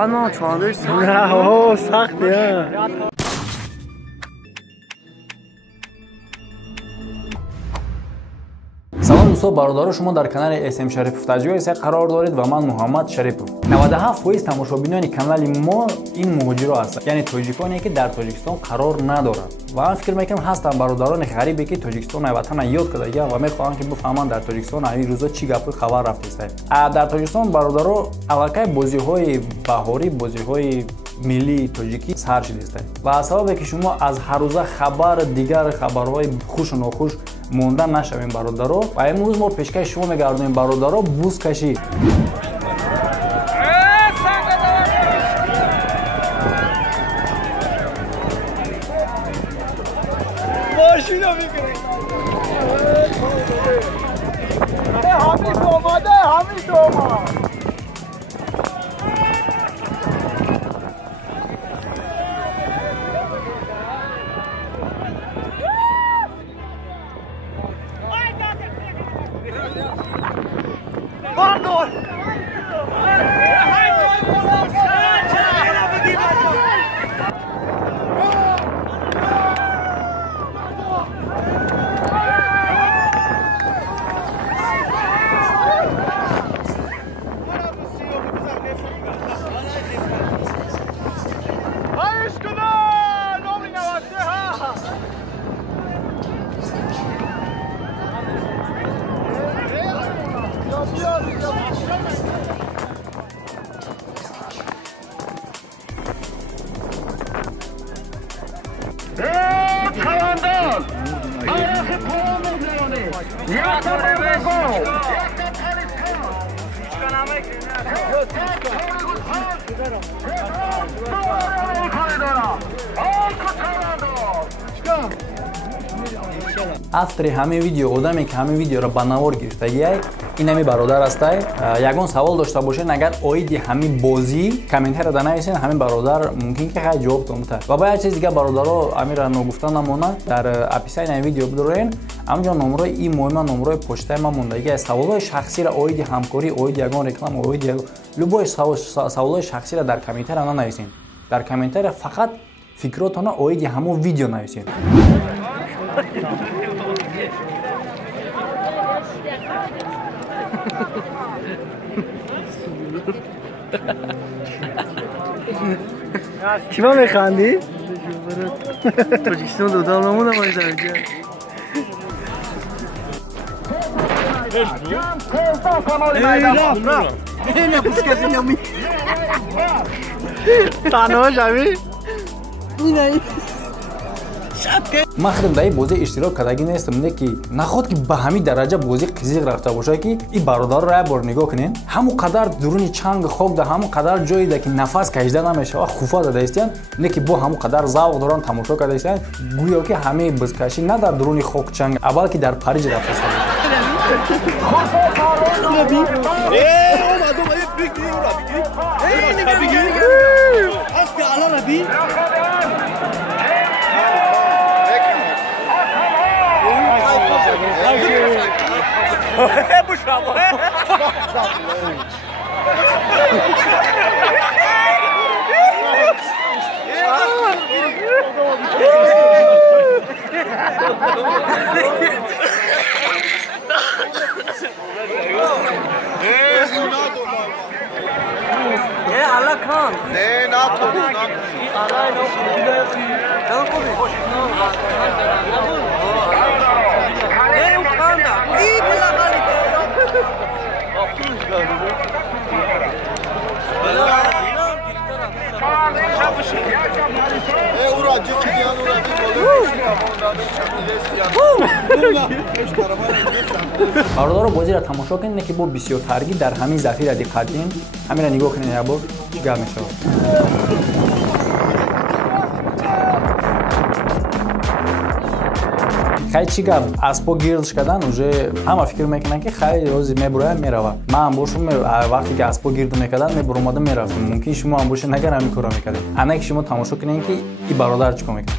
آنا چاندش سخته. سلام دوستان، برادر شما در کانال اسم شریپوف تجربه قرار دارید و من محمد شریپوف. 97% تماشابینان کانال ما این مهاجرا هستند، یعنی تاجیکانی که در تاجیکستان قرار ندارند. و من فکر میکنم هستن برادران غریبی که تاجیکستان وطن یاد کرده و میخوان که بفهمن در تاجیکستان این روزا چی گپ خبر رفته است. در تاجیکستان برادرها علاقه بازی‌های بهاری، بازی‌های ملی تاجیکی سر شده است و سبب که شما از هر روزه خبر دیگر خبرهای خوش و ناخوش موندن نشویم برادرها و امروز ما پیشکش شما میگردونیم برادرها بوز کشی. ماشینا میگیری همین اومده همین اومد. автори ҳамин видео одаме ки ҳамин видеоро ба навор гирифтагиай инами бародар астай. ягон савол дошта бошед агар оиди ҳамин бозӣ комментария данависен ҳамин бародар мумкин ки хай ҷавоб домта ва ба як чиз дига бародаро амира ногуфта намонад дар аписаи ин видео бидорен ҳамҷо номрои имоима номрои почтаи ман мондагиай саволҳои шахсиро оиди ҳамкорӣ оиди ягон реклама оиди любой саволҳои шахсиро дар комментария нанависен. дар комментария фақат фикротона оиди ҳамон видео нависен. چیما میخندی؟ تاجیکستان دو دام نمونه باید درجه اینه بوز کسی نمی تنها شمی اینه ман худам дар ин бозӣ иштирок кардагӣ нестам не ки наход ки ба ҳамин дараҷа бозӣ қизиқ рафта бошад ки ин бародарро як бор нигоҳ кунед ҳамон қадар дуруни чанг хок да ҳамон қадар ҷое да ки нафас кашида намешава хуфа дада истиянд не ки бо ҳамон қадар завқ доранд тамошо карда истиянд гӯё ки ҳамаи бизкашӣ на дар дуруни хок чанг а балки дар париж рафта бародаро бозиро тамошо кунед ки бо бисёртаргӣ дар ҳамин зафира диққат диҳем ҳамиро нигоҳ кунед як бор чӣ гап мешавад. хай чӣ гап аспо гирдш кардан уже ҳама фикр мекунанд ки хай рози мебурояд меравад. ман бошум вақте ки аспо гирд мекардам мебуромада мерафтам мумкин шумо ам боше нагар ҳамин корро мекардед. ана ки шумо тамошо кунед ки и бародар чӣ кор мекунад.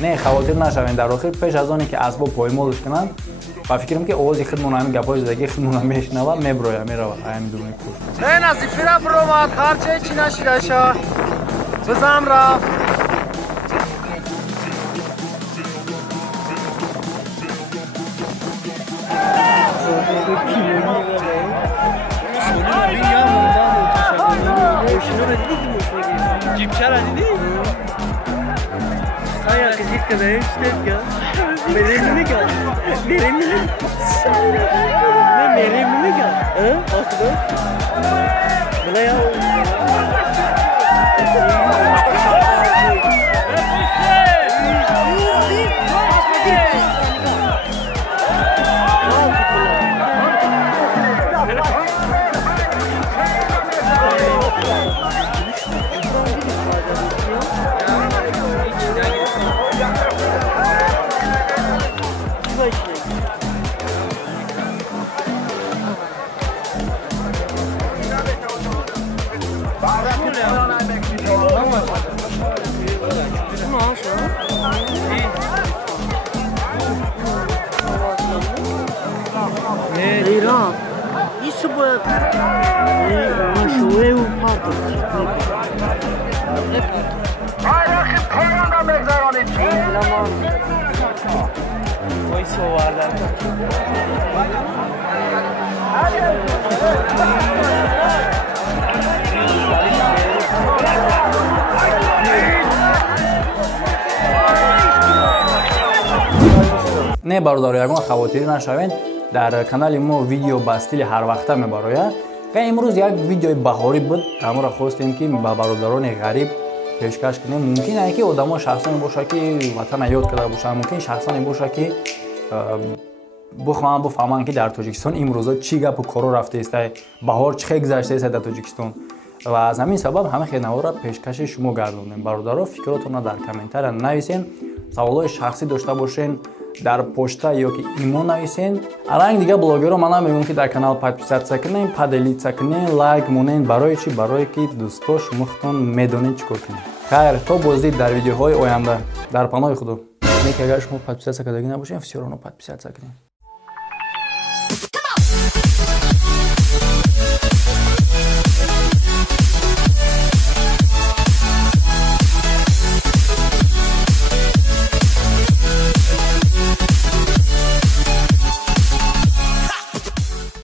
نه خواطر نشوین در آخر پیش از آنی که اسباب پایمالش کنن و فکرم که آوازی خودمون همین گپای زدگی خودمون میشنوه میبروه میروه همین دونه کوش نه نزدیک را برو مات هرچه چی نشیده شا بزم رفت جیبچه را دیدی؟ Saya kecil kadar işte ya. Benim mi gel? Benim mi? Ne benim mi gel? Bakın. Bana ya. Iran. Isso é eu parto. Olha que coisa da mezarone. Oi, seu guarda. نه برادر یگان خواتری نشوین در کانال ما ویدیو با استیل هر وقته میبروید که امروز یک ویدیو بهاری بود اما را خواستیم که با برادران غریب پیشکش کنیم ممکنه که آدما شخصانی باشه که وطن یاد کرده باشه ممکن شخصانی باشه که بفهمن که در تاجیکستان امروزا چی گپ و کارو رفته است بهار چه گذشته است در تاجیکستان و از همین سبب همه خدمات را پیشکش شما گردوندیم برادرها فکراتون را در کامنتر نویسین سوالای شخصی داشته باشین در پشتا یا که ایمون نویسین الان دیگه بلاگر رو من میگم که در کانال подписаться کنین поделиться کنین لایک مونین برای چی برای که دوستاش مختون میدونین چیکار کنین خیر تا بازدید در ویدیوهای آینده در پناه خدا میگه اگر شما подписаться کردگی نباشین все равно подписаться کنین